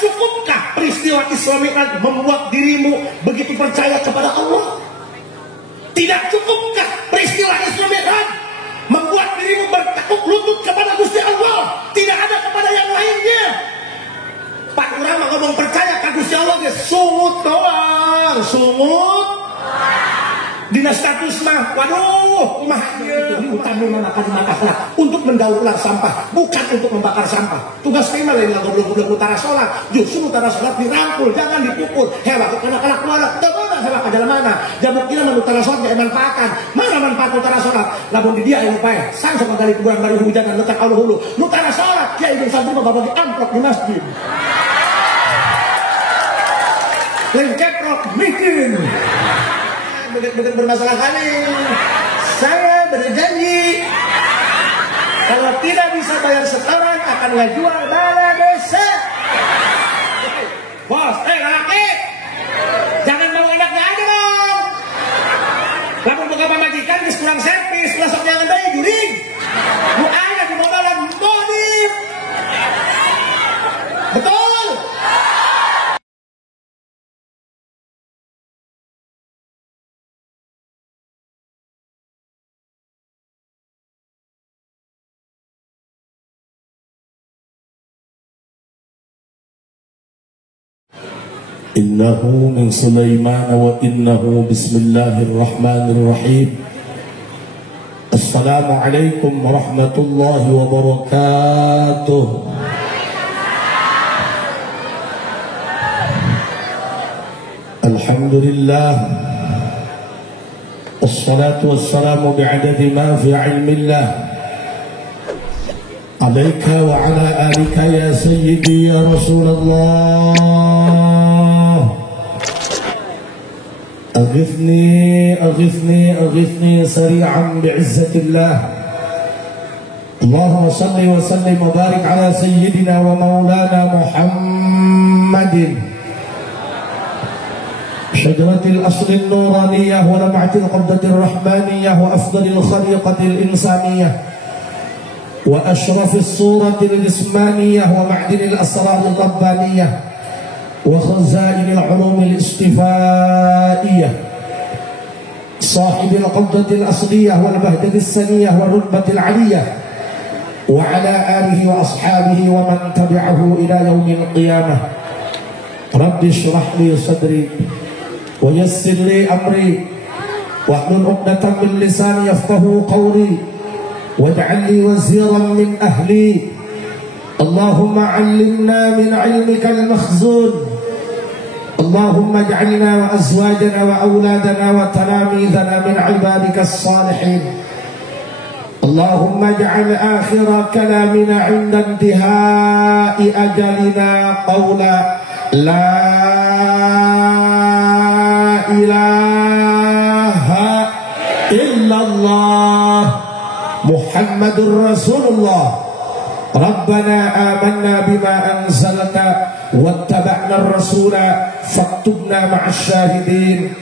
cukupkah peristiwa Isra Mi'raj membuat dirimu begitu percaya kepada Allah? Tidak cukupkah peristiwa Isra Mi'raj membuat dirimu bertekuk lutut kepada Gusti Allah? Tidak ada kepada yang lainnya. Pak Urama ngomong percaya ke Gusti Allah, dia sungut doang, sungut. Dina status mah, waduh, mahnya utama makan akhlak untuk mendaur ulang sampah, bukan untuk membakar sampah. Tugas kita lain goblok-goblok utara sholat, justru utara sholat dirangkul, jangan dipukul. Hebat, anak-anak keluarga, tidak hebat ke dalam mana? Jabuk kita utara sholat gak manfaatkan. Mana manfaat utara sholat? Lamun di dia yang upaya, sang sama kali kuburan dari hujan dan letak Allah hulu. Utara sholat, dia ibu santri membagi amplop di masjid. Lengket rock bikin. Bukan bermasalah kami. Saya berjanji kalau tidak bisa bayar setoran akan jual balai desa. Bos, laki, jangan bawa anaknya aja dong. Lamun buka pamajikan bis kurang servis, besok jangan dari juring. Bu ada di modalan modif. Betul. إنه من سليمان وإنه بسم الله الرحمن الرحيم. السلام عليكم ورحمة الله وبركاته. الحمد لله والصلاة والسلام بعدد ما في علم الله عليك وعلى آلك يا سيدي يا رسول الله. أغثني أغثني أغثني سريعا بعزة الله. اللهم صل وسلم وبارك على سيدنا ومولانا محمد شجرة الأصل النورانية ولمعة القبضة الرحمانية وأفضل الخليقة الإنسانية وأشرف الصورة الجسمانية ومعدن الأسرار الربانية وخزائن العلوم الاصطفائية صاحب القبضة الأصلية والبهجة السنية والرتبة العلية وعلى آله وأصحابه ومن تبعه إلى يوم القيامة. رب اشرح لي صدري ويسر لي أمري واحلل عقدة من لساني يفقهوا قولي واجعل لي وزيرا من أهلي. اللهم علمنا من علمك المخزون. اللهم اجعلنا وأزواجنا وأولادنا وتلاميذنا من عبادك الصالحين. اللهم اجعل آخر كلامنا عند انتهاء أجلنا قولا لا إله إلا الله محمد رسول الله. ربنا آمنا بما أنزلت واتبعنا الرسول فاكتبنا مع الشاهدين.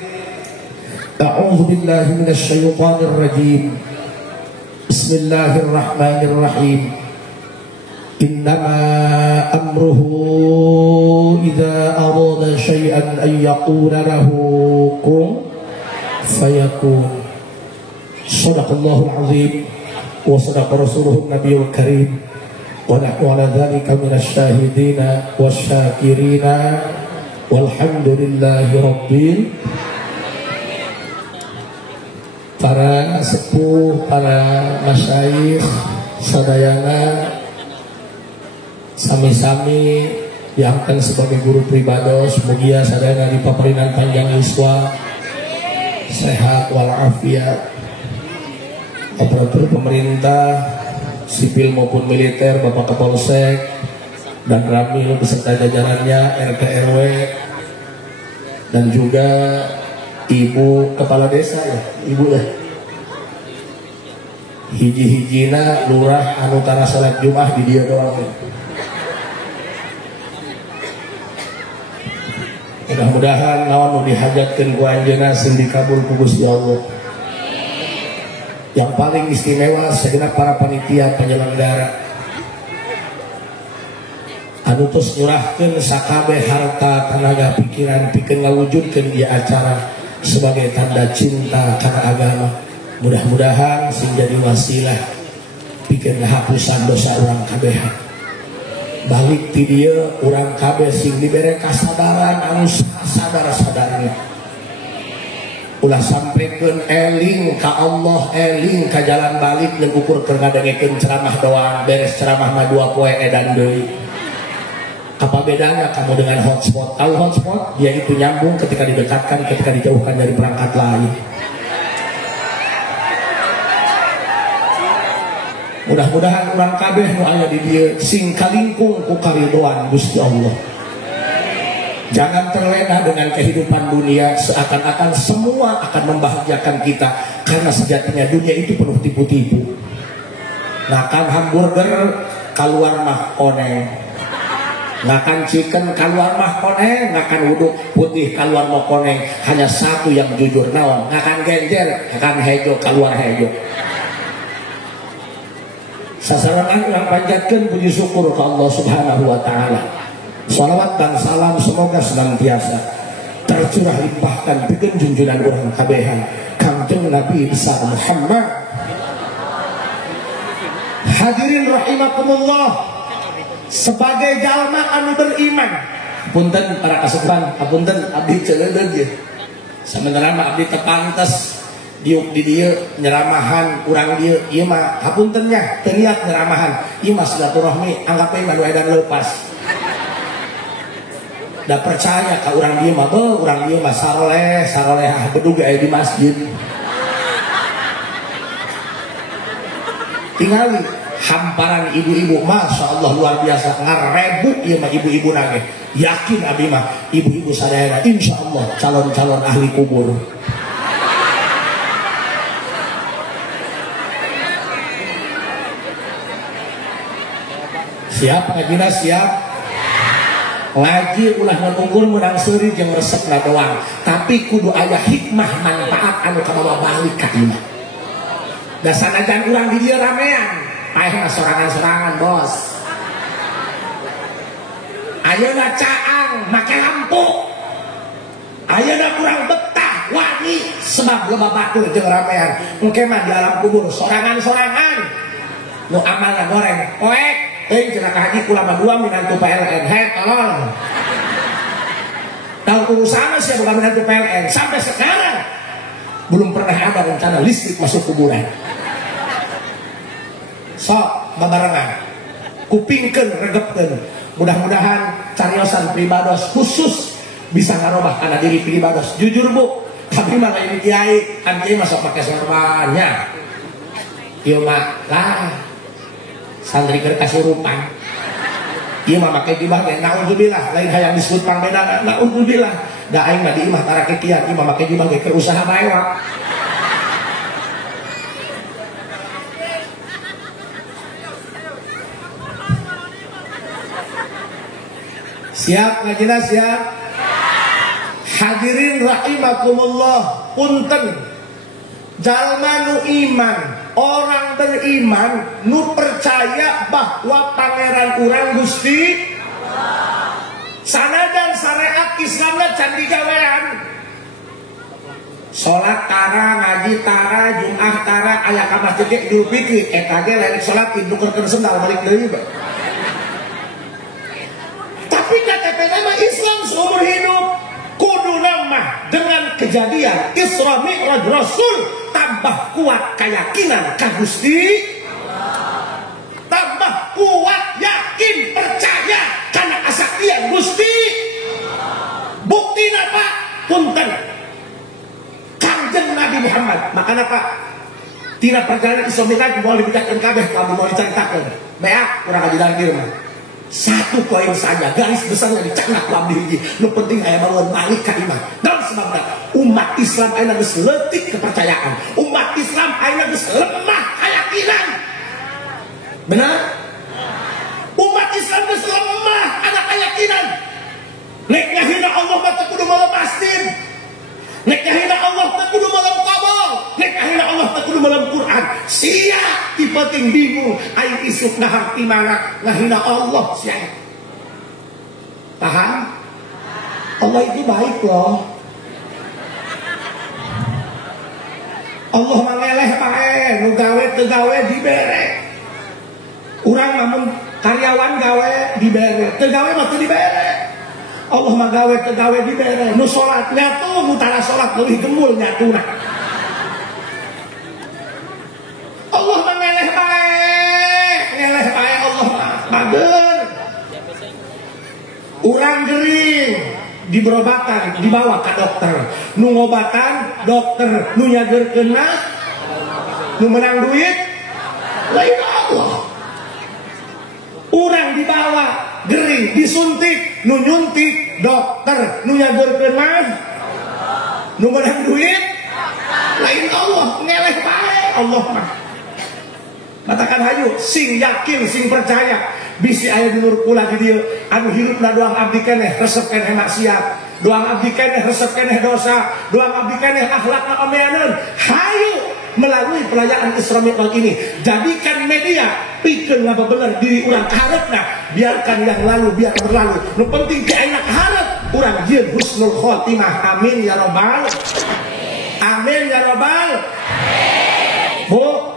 أعوذ بالله من الشيطان الرجيم. بسم الله الرحمن الرحيم. إنما أمره إذا أراد شيئا أن يقول له كن فيكون. صدق الله العظيم وصدق رسوله النبي الكريم ونحن على ذلك من الشاهدين والشاكرين والحمد لله rabbil. Para sepuh, para masyayikh, sadayana, sami-sami diangkat sebagai guru pribados, mugia sadayana dipaparinan panjang yuswa, sehat walafiat. Operator pemerintah sipil maupun militer, Bapak Kapolsek dan Ramil beserta jajarannya, RT RW, dan juga Ibu Kepala Desa ya, Ibu ya, hiji-hijina lurah anu tara salat Jumat di dia doang ya. Mudah-mudahan naon nu dihajatkeun ku anjeunna sing dikabul ku Gusti Allah. Yang paling istimewa segenap para panitia penyelenggara, anu tos nyurahkeun sakabeh harta tenaga pikiran pikeun ngawujudkeun ieu acara sebagai tanda cinta kana agama. Mudah-mudahan sing jadi wasilah pikeun hapusan dosa urang kabeh. Balik ti dieu urang kabeh sing dibere kasabaran anu sadar-sadarna. Ulah sampaikan eling ka Allah, eling ka jalan balik dan ukur keur ngadengekeun ceramah doang, beres ceramah mah 2 poe edan deui. Apa bedanya kamu dengan hotspot? Tahu hotspot? Dia itu nyambung ketika didekatkan, ketika dijauhkan dari perangkat lain. Mudah-mudahan urang kabeh nu aya di dieu sing kalingkung ku karidoan Gusti Allah. Jangan terlena dengan kehidupan dunia seakan-akan semua akan membahagiakan kita, karena sejatinya dunia itu penuh tipu-tipu. Makan hamburger keluar mah koneng, makan chicken keluar mah koneng, makan uduk putih keluar mah koneng. Hanya satu yang jujur, naon? Makan genjer, makan hejo keluar hejo. Sasaran yang panjatkan puji syukur ke Allah Subhanahu wa Ta'ala. Salawat dan salam semoga senantiasa tercurah limpahkan pikeun junjungan urang kabehan Kangjeng Nabi besar Muhammad. Hadirin rahimakumullah, sebagai jalma anu beriman, punten para kaseban, apunten abdi ceuleudeuh ge. Sabenerna mah abdi teu pantes diuk di dieu nyeramahan urang dieu, ieu mah hapunten nya teu niat nyeramahan, ieu mah silaturahmi, anggap we manu edan leupas. Da percaya ka urang dieu mah urang dieu mah saroleh beduga aya di masjid. Tingali hamparan ibu-ibu, masya Allah luar biasa, ngarebu ieu mah ibu-ibu nage. Yakin abi mah ibu-ibu sadayana insya Allah calon-calon ahli kubur. Siap ngajina siap? Ngaji ulah menunggur menang seuri jeung resepna doang, tapi kudu aya hikmah manfaat anu kabawa balik ka imah. Da sanajan urang di dieu ramean, aya sorangan-sorangan bos. Ayeuna caang make lampu. Ayeuna kurang betah wangi sebab loba batur jeung ramean. Engke mah di alam kubur sorangan-sorangan. Nu amalna goreng, poek cenah haji kula mah 2 minantu PLN, tolong. Tahu urusan sih bukan minantu PLN, sampai sekarang belum pernah ada rencana listrik masuk kuburan. Sok babarengan, kupingkeun regepkeun. Mudah-mudahan cariosan pribados khusus bisa ngarobah kana diri pribados. Jujur Bu, tapi mah lain kiai, kan kiai masuk pakai sorbannya. Ieu mah lah santri keur kasurupan. Ieu mah make jubah ge naudzubillah, lain hayang disebut pambedana, naudzubillah. Da aing mah di imah tara kikian, ieu mah make jubah ge keur usaha bae wa. Siap ngajina siap? Hadirin rahimakumullah, punten jalma nu iman, orang beriman nu percaya bahwa pangeran urang Gusti sanajan syariat Islamna can digawean. Salat tara, ngaji tara, Jumat tara, aya ka masjid ge Idul Fitri, eta ge lain salat didukerkeun sendal balik deui bae. Tapi KTP-na mah Islam seumur hidup. Kudu nama dengan kejadian Isra Mi'raj Rasul tambah kuat keyakinan ka Gusti, tambah kuat yakin percaya karena asaktian Gusti. Buktina Pak punten Kangjeng Nabi Muhammad, makana Pak tina perjalanan Isra Mi'raj mau dibicarakan kabeh, kamu mau diceritakan beak kurang ajaran kieu mah. Satu poin saja garis besarnya dicangnak ku abdi hiji, nu penting aya bawaan balik ka imah. Naon sababna? Umat Islam ayeuna geus leutik kepercayaan, umat Islam ayeuna geus lemah keyakinan. Benar? Umat Islam geus lemah ana keyakinan. Nek ngahina Allah mah teu kudu malam masjid, nek ngahina Allah teu kudu malam qabul, nek ngahina Allah teu kudu malam Quran. Sia tipe ting bingung aing isuk ngahar ti mana ngahina Allah sia. Allah itu baik loh. Allah mangeleh bae, nu gawe teu gawe dibere. Urang namun karyawan gawe dibere, teu gawe mah teu dibere. Allah mah gawe teu gawe dibere. Nu salat nyatu, nu tara salat leuwih gembul nyatuna. Allah mah ngeleh bae Allah mah bager. Urang gering diberobatan dibawa ke dokter, nu ngobatan dokter, nu nyageurkeun mah nu menang duit lain Allah. Urang dibawa gering disuntik, nu nyuntik dokter, nu nyageurkeun mah nu menang duit lain Allah. Ngeleh bae Allah mah. Katakan hayu sing yakin sing percaya bisi aya di nur kula di dieu anu hirupna doang abdi keneh resep keneh maksiat, doang abdi keneh resep keneh dosa, doang abdi keneh akhlakna omeaneun. Hayu melalui perayaan Isra Mi'raj ini jadikan media pikeun ngabebener diri urang kaharepna, biarkan yang lalu biar berlalu, nu penting teh enak hareup urang jieun husnul khotimah. Amin ya robbal amin ya robbal. Bu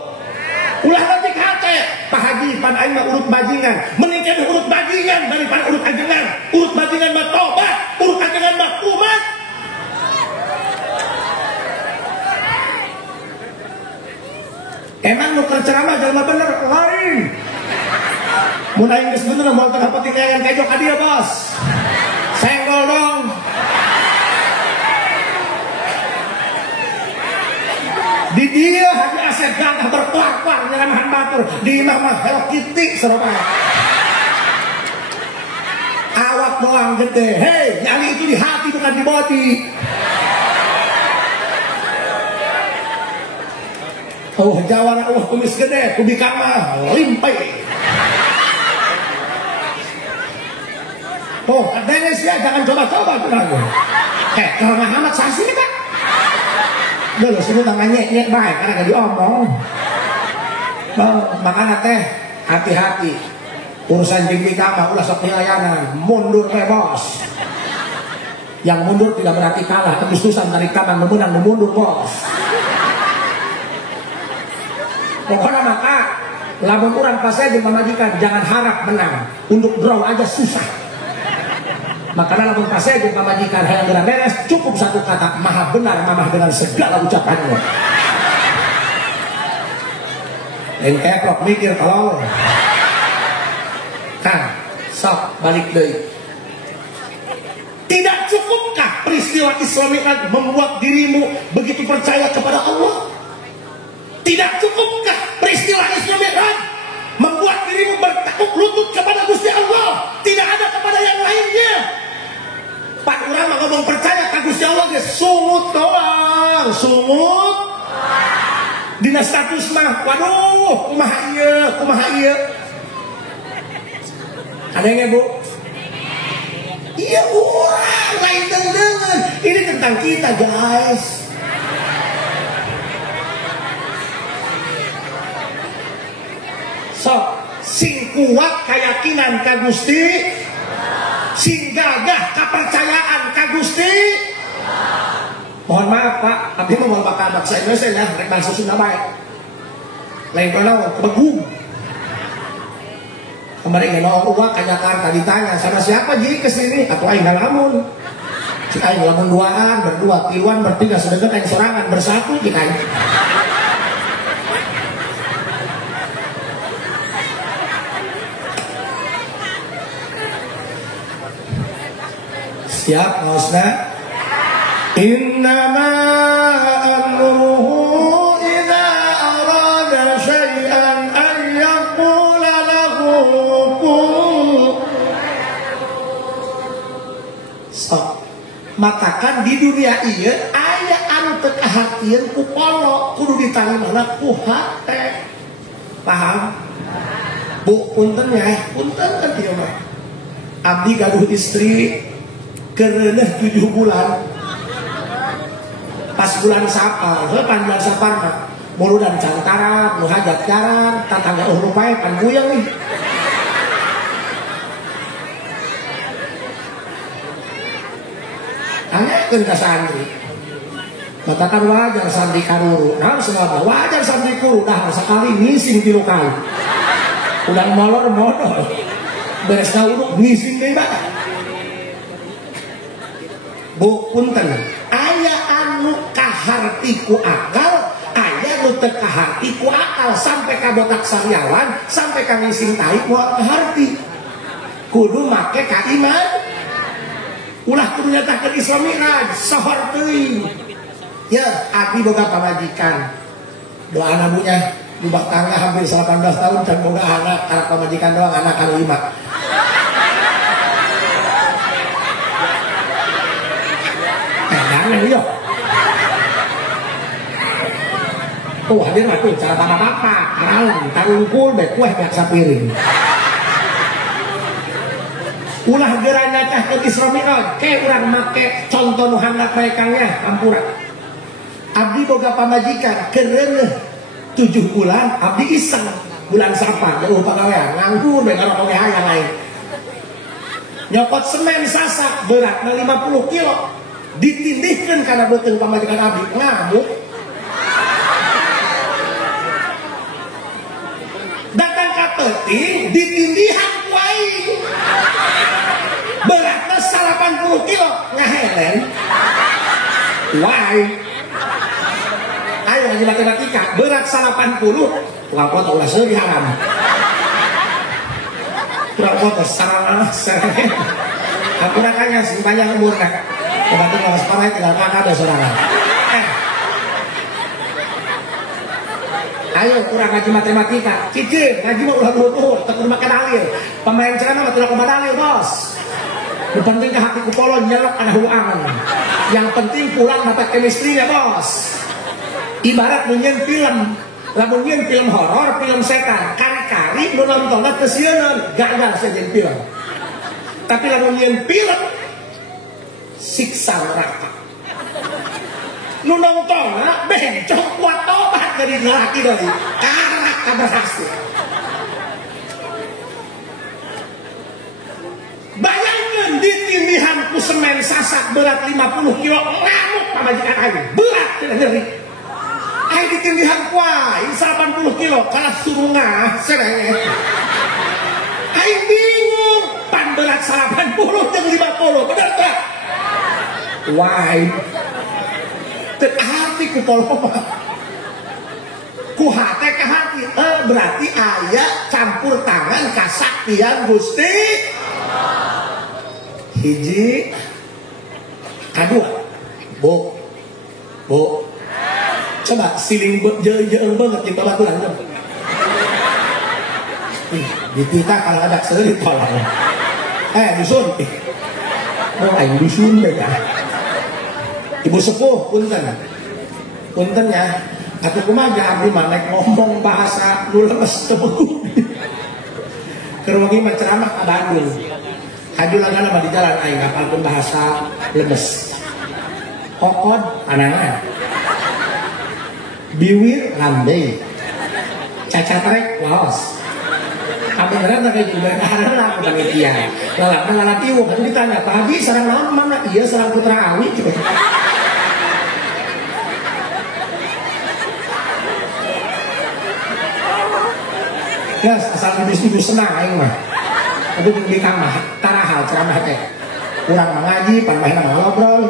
ulah nanti hate Pak Haji pan aing mah urut bajingan, mending keneh urut bajingan daripada urut ajengan. Urut bajingan mah tobat, urut ajengan mah kumat. Emang nu keur ceramah jalma bener lain. Mun aing geus bener moal teu dapat tindakan kajok ka dieu bos. Senggol dong. Di dia Haji Asep gagah berkuak-kuak nyeramahan batur, di imah mah Hello Kitty seropa. Awak doang gede, hei nyali itu di hati bukan di body. Oh jawana kumis gede, kubi kama limpai. Oh katanya sih jangan coba-coba tuh lagu. Kalau Muhammad sasi nih kan? Dulu sini tangan nyek baik karena gak diomong. Makanya teh hati-hati urusan jengki kama ulah sok hilayanan, mundur bos. Yang mundur tidak berarti kalah, kebustusan dari kanan memenang mundur bos. Pokoknya maka lamun orang pas aja memajikan jangan harap menang, untuk draw aja susah. Makanya lamun pas aja memajikan hayang beres cukup satu kata maha benar mamah dengan segala ucapannya. Yang keplok mikir kalau kan sok balik deui. Tidak cukupkah peristiwa Isra Mi'raj membuat dirimu begitu percaya kepada Allah? Tidak cukupkah peristiwa Isra Mi'raj membuat dirimu bertekuk lutut kepada Gusti Allah? Tidak ada kepada yang lainnya. Pak urang mah ngomong percaya ka Gusti Allah ge sungut doang, sungut. Dina status mah waduh kumaha ieu. Ada yang Bu? Iya urang lain dengan ini tentang kita guys. So, sing kuat keyakinan ka Gusti, sing gagah kepercayaan ka Gusti. Mohon maaf Pak, abdi mah moal bakal bahasa Indonesia ya, rek bahasa Sunda bae. Lain kalau begum. Kemarin mau uang ke Jakarta ditanya sama siapa jadi kesini? Atau aing ngalamun. Si aing ngalamun duaan, berdua, tiluan, bertiga, sedangkan aing sorangan bersatu jika aing. Siap, maksudnya innama amruhu idza arada syai'an an yaqula lahu kun. So, matakan di dunia ieu aya anu teu kahartieun ku polo, kudu ditarimana ku hate. Paham? Bu, punten ya, punten kan ieu mah. Abdi gaduh istri kereneh 7 bulan. Pas bulan Sapar, pan bulan Sapar mah muludan cantarap, nu hajat jarang, tatangga rupae pan buyang nih. tanyakeun ka santri. Katakan wajar santri karuru. Nah, semua wajar santri kuru dah sekali ngising 3 kali. Udah molor modal. Beres urut ngising deui bae. Bu punten, aya anu kaharti ku akal, aya nu teu kaharti ku akal, sampai ka botak sariawan, sampai ka ngising tai moal kaharti. Kudu make ka iman. Ulah kudu nyatakeun Isra Mi'raj, sohor teuing. Ya, abdi boga pamajikan. Doa nabunya lubak tangga hampir 18 tahun dan boga anak, karena pamajikan doang anak kan 5. Yo. Tuh hadir mah tuh cara bapak-bapak, karalang, tarungkul, baik kue biasa piring. Ulah geran nyacah ke Isra Mi'raj, kayak urang make contoh nu handap mereka-nya, ampura. Abdi boga pamajikan, kereuneuh 7 bulan, abdi iseng bulan Safar, jauh pagawean, nganggur dengan rokok hayang lain. Nyokot semen sasak berat 50 kilo. Ditindihkan karena beuteung pamajikan abdi ngamuk. Datang ka peuting ditindihan ku aing. Beratna 80 kilo ngahelen. Why? Ayo ngaji matematika, berat 80 tukang foto ulah seuri haram. Tukang foto sarana sereng. Aku rakanya sing banyak umurna. Coba tuh kalau separah tinggal kakak ada saudara. Ayo kurang ngaji matematika, cicing ngaji mah ulah buru-buru, tekun makan dalil. Pemain ceramah tidak kumaha dalil bos. Yang penting ke hati kupolo nyelok ada huangan. Yang penting pulang dapat chemistry-nya bos. Ibarat nunyeun film, lamun nunyeun film horor, film setan, kari-kari nu nontonna teu sieun, gagal saja film. Tapi lamun nunyeun film siksa neraka. Nu nontonna bencong kuat tobat dari laki dari karak berhasil. Bayangkan ditindihan ku semen sasak berat 50 kilo ngamuk pamajikan aing berat tidak nyeri. Aing ditindihan ku aing 80 kilo kalah surungah sereng. Aing bingung pan berat 80 jeung 50 bener tak? Why? Hati ku polo ku hati ke hati berarti aya campur tangan kasaktian Gusti hiji kadua bu coba siling jeung banget di babaturan di kita kalau ada seuri tolong dusun mau aing dusun deh kan. Ibu sepuh punten ya atuh kumaha abdi mah nek ngomong bahasa nu lemes teu beku keur wengi mah ceramah ka Bandung hajulangan mah di jalan aing ngapalkeun bahasa lemes kokod anana biwir landai cacatrek laos beneran tak kayak juga karena panitia lalap iwo kan ditanya Pak Haji sarang naon mana iya sarang Putra Awi coba. Yes, asal ibu senang aing mah. Aku di kamar tarahal ceramah teh. Kurang mengaji, pan baheula ngobrol.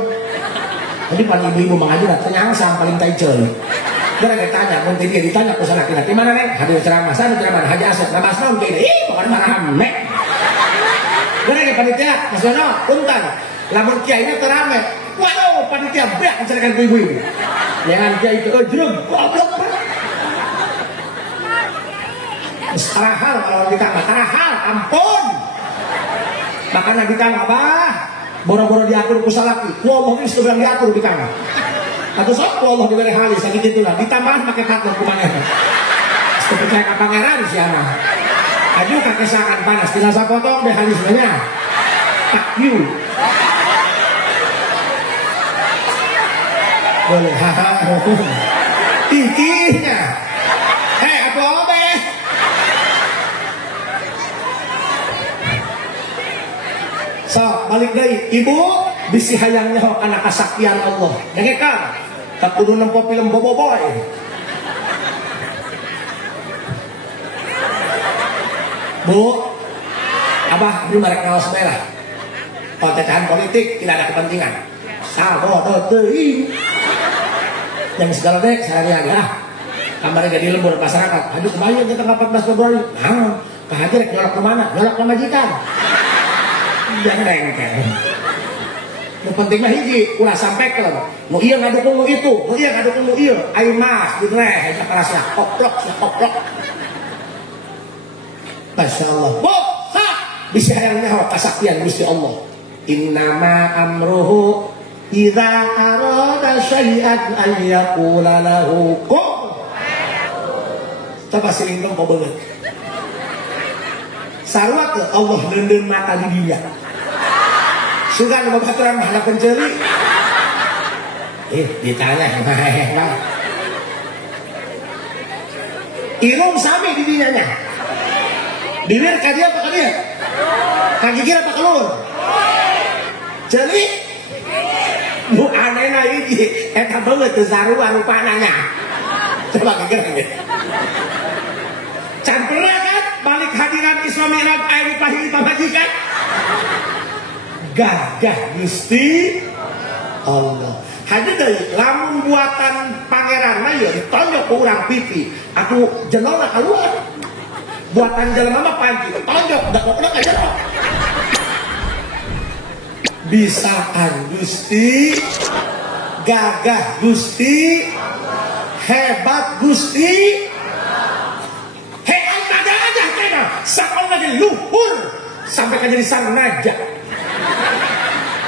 Jadi pan ibu-ibu mengaji da tanya sang paling taicel. Gara tanya, mun dia ditanya ku sana kira mana nek hadir ceramah, sana ceramah Haji Asep, nama naon teh ih pokona maraham nek. Gara panitia, maksudna punten. Lamun kiainya teu rame. Waduh, panitia beak menceritakan ke ibu-ibu. Jangan kiai itu jerum, goblok. Tarahal kalau ditambah tarahal, ampun. Makanya ditambah abah, boro-boro diatur ku salaki, ku omongin sedang diatur di kamar. Atau sok ku Allah diberi halis, lagi gitulah. Ditambah pakai partner ku pangeran. Percaya ke pangeran siapa? Aju kakesakan panas, tinggal saya potong deh halisnya. Fuck you. Boleh, haha. Tikinya. Apa be? So, balik dari ibu. bisi hayangnya karena kesaktian Allah. Dengar kan? Tak kudu nempo film boboiboy. Bu, Abah ini mereka ngawas merah. Kontekan politik tidak ada kepentingan. Sabodo teuing. Yang segala dek saya ya. Kamari jadi lembur masyarakat. Aduh kebayang kita 14 Februari. Nah, Pak Haji rek nyolok kemana? Nyolok ke majikan. Jangan rengkel. Yang penting mah hiji, ulah sampaikan. Mau iya ngadukung mau itu, mau iya ngadukung mau iya. Ayo mas, digreh, aja keraslah, koplok, koplok. Masya Allah. Bu, ha, bisa hayangnya kesaktian Gusti Allah. Innama amruhu idza arada syai'an an yaqula lahu kun. Coba silingkong kau banget. Sarwa ke Allah nenden mata di dia. Sugan babaturan mana pencuri. Ditanya irung sami di dinya. Dilir ka dia apa ka dia? Kagigir apa kelur? Jadi nu anehna hiji eta beungeut teu sarua rupananya. Coba kagigir. Can pernah kan balik hadiran Isra Mi'raj aya pahili pamajikan? Gagah Gusti Allah. Hanya dari lamun buatan pangeran mah ya ditonjok ke urang pipi. Aku jenona keluar. Buatan jelema mah panci tonjok da kok ka jelema. Bisaan Gusti, gagah Gusti, hebat Gusti. Hei ada aja kena sakola jadi luhur sampai ka jadi sarnaja.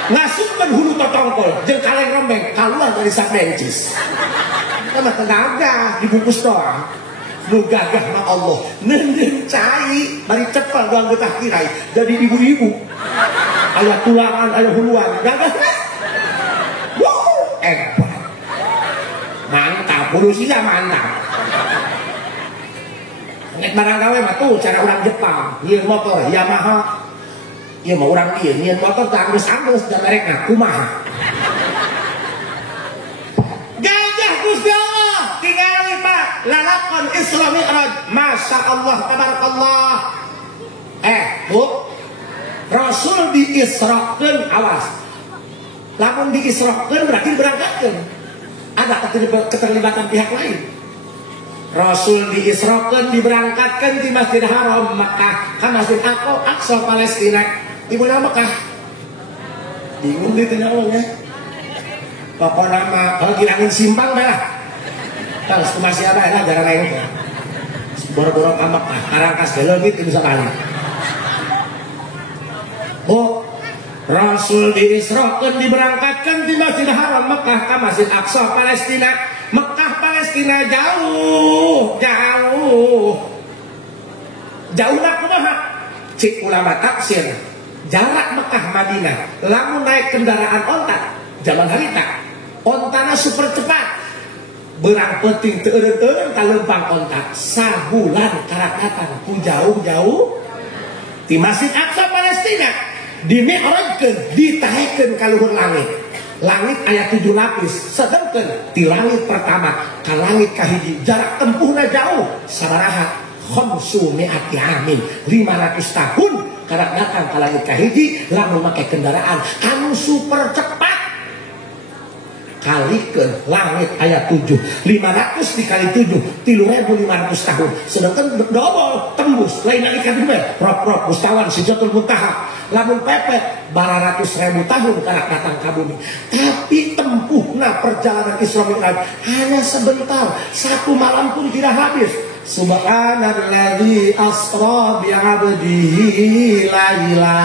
Ngasupkan hulu totongkol jeung kaleng rombeng keluar dari sak bencis. Karena tenaga dibungkus doang. Nu gagah mah Allah nendeng cai bari cepel doang getah kirai jadi ibu-ibu. Aya tulangan aya huluan gagah. Wow, hebat. Mantap, Rusia mantap. Nek barang gawe mah tuh cara orang Jepang, ieu motor Yamaha. Ieu mah urang ieu nyeun motor teh anggeus-anggeus da merekna kumaha. Gagah Gusti Allah, tingali Pak, lalakon Isra Mi'raj, Masya Allah, tabarakallah. Bu, Rasul diisrakeun, awas. Lamun diisrakeun berarti berangkatkeun. Ada keterlibatan pihak lain. Rasul diisrakeun diberangkatkan di Masjidil Haram Makkah ka Masjid Aqsa Palestina di mana Makkah. Bingung gitu nyawanya. Pokoknya mah kalau ngilangin simpang dah. Terus masih ada ya gara lain. Boro-boro ka Makkah, arangkas heula gitu bisa kali. Bu, Rasul diisrakeun diberangkatkan di Masjidil Haram Makkah ka Masjid Aqsa Palestina. Mekah Palestina jauh nak kumaha cik ulama tafsir jarak Mekah Madinah lamun naik kendaraan onta zaman harita ontana super cepat berang penting teu eureun ka leumpang onta sabulan karakatan ku jauh di Masjid Aqsa Palestina dimi'rajkeun ditahekeun ka luhur langit. Langit aya 7 lapis, sedangkan di langit pertama ke langit kahiji jarak tempuhna jauh sabaraha 500 amin 500 tahun karena datang ke langit kahiji lamun make kendaraan anu super cepat kalikeun langit aya 7 500 dikali 7 3.500 tahun sedangkan double tembus lain lagi ka dieu rop Bustawan Sidratul Muntaha lamun pepet baratus ribu tahun karena datang ke bumi tapi tempuhna perjalanan Isra Mi'raj hanya sebentar 1 malam pun tidak habis. Subhanalladzi asra bi'abdihi laila.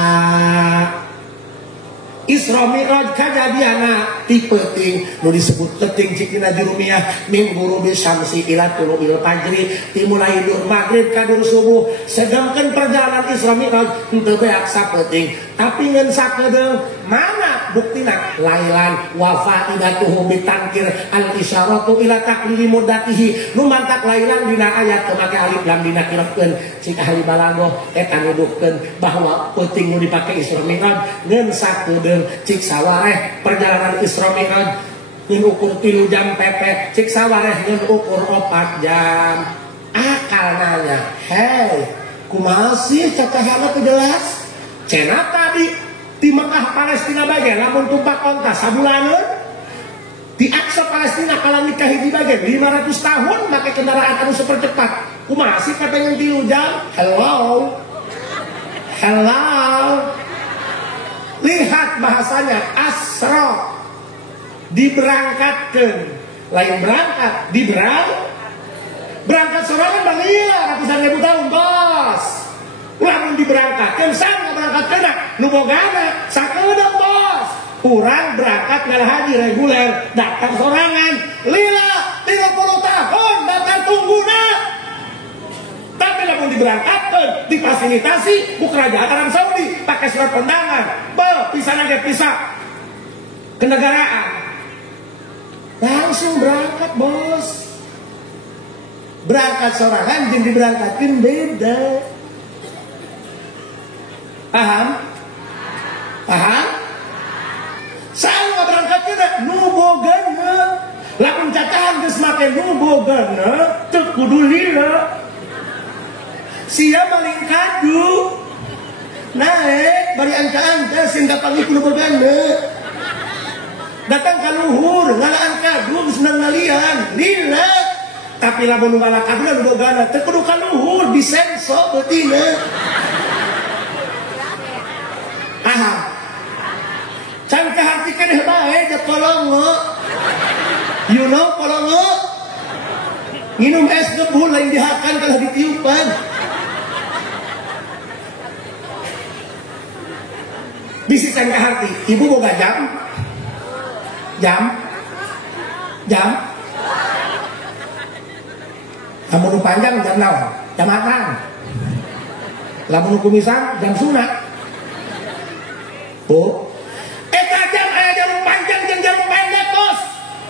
Isra Mi'raj kajadiana ti penting nu disebut penting cikina jurumiyah min ghurubi syamsi ila tulu'il fajri ti mulai dur maghrib ka dur subuh sedangkan perjalanan Isra Mi'raj teu beak sapenting tapi ngeun sakedeung mana buktina lailan wa faidatuhu bitangkir al isyaratu ila taqlili muddatihi nu mantak lailan dina ayat teu make alif lam dina kireukeun cik ahli balago eta nuduhkeun bahwa penting nu dipake Isra Mi'raj ngeun sakedeung cik sawareh perjalanan Isra Mi'raj ngeun ukur 3 jam pepet cik sawareh ngeun ukur 4 jam akal nanya hei kumaha sih cacahana teu jelas cenah tadi di Mekah Palestina bagian lamun tumpak onta sabulaneun di Aqsa Palestina kalau nikah hiji bagian 500 tahun make kendaraan anu super cepat kumaha sih katanya 3 jam hello lihat bahasanya asra diberangkatkan lain berangkat berangkat sorangan bang iya ratusan ribu tahun bos lamun diberangkatkan sama berangkat kena nu bogana sakedeung bos urang berangkat ngalah haji reguler datang sorangan lila 30 tahun datang tungguna tapi lamun diberangkatkan difasilitasi ku kerajaan Arab Saudi pakai surat undangan pisah ge pisah kenegaraan langsung berangkat bos berangkat sorangan jeung diberangkatkeun beda. Paham? Saya berangkat kena nubogana. Lamun cacahan geus make nubogana teu kudu lila. Sia maling kadu. Naik bari angka-angka sing kapanggih kudu nubogana. Datang ka luhur ngalaan kadu geus nalian lila. Tapi lamun ngalaan kadu nubogana teu kudu ka luhur disenso beutina. Paham? Can kahartikeun bae da kolongo. You know kolongo? Minum es gebul lain dihakan kalau ditiupan. Bisi can kaharti, ibu boga jam. Lamun panjang jam naon? Jam makan. Lamun kumisan jam sunat. Eta jam aya jarum panjang jeung jarum pendek bos.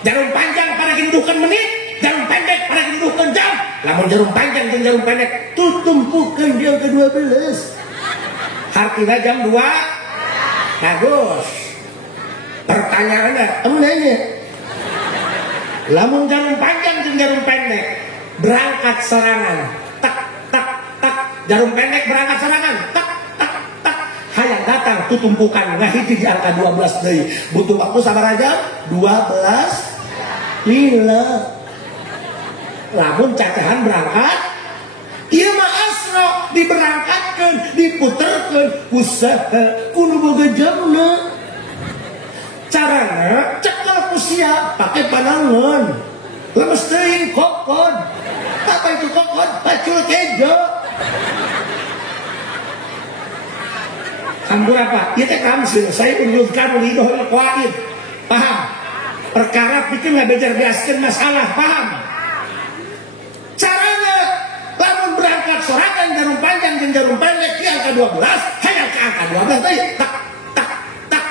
Jarum panjang pada kedudukan menit, jarum pendek pada kedudukan jam. Lamun jarum panjang jeung jarum pendek tutumpukeun dia ke-12. Hartina jam 2. Bagus. Pertanyaannya, nanya. Lamun jarum panjang jeung jarum pendek berangkat serangan. Tak jarum pendek berangkat serangan. Tak hayang datang tutumpukan ngahiji di angka 12 deui butuh waktu sabaraha jam 12 lila lamun cacahan berangkat ieu mah asra diberangkatkeun diputerkeun usaha kudu boga jamna carana cekel ku sia pake panangan lemes teuing kokod apa itu kokod pacul kejo Ambur apa? Itu kamsil. Saya unjukkan lidoh al-qaid. Paham? Perkara bikin nggak bejar biaskan masalah. Paham? Caranya lamun berangkat sorangan jarum panjang dan jarum pendek di angka 12 hanya ke angka 12 tadi tak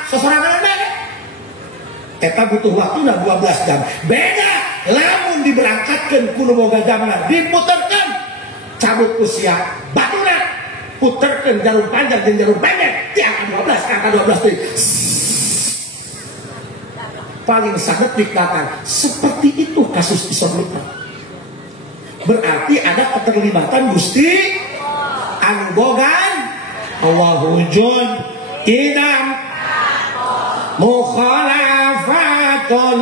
sesorangan beda. Eta butuh waktu 12 jam. Beda. Lamun diberangkatkan kudu boga jamna diputerkan cabut usia batuna puterkan jarum panjang dan jarum pendek di angka 12 ke angka 12 tadi. Paling sadetik datang. Seperti itu kasus Isra Mi'raj. Berarti ada keterlibatan Gusti anggogan Allahu wujud idam mukhalafatul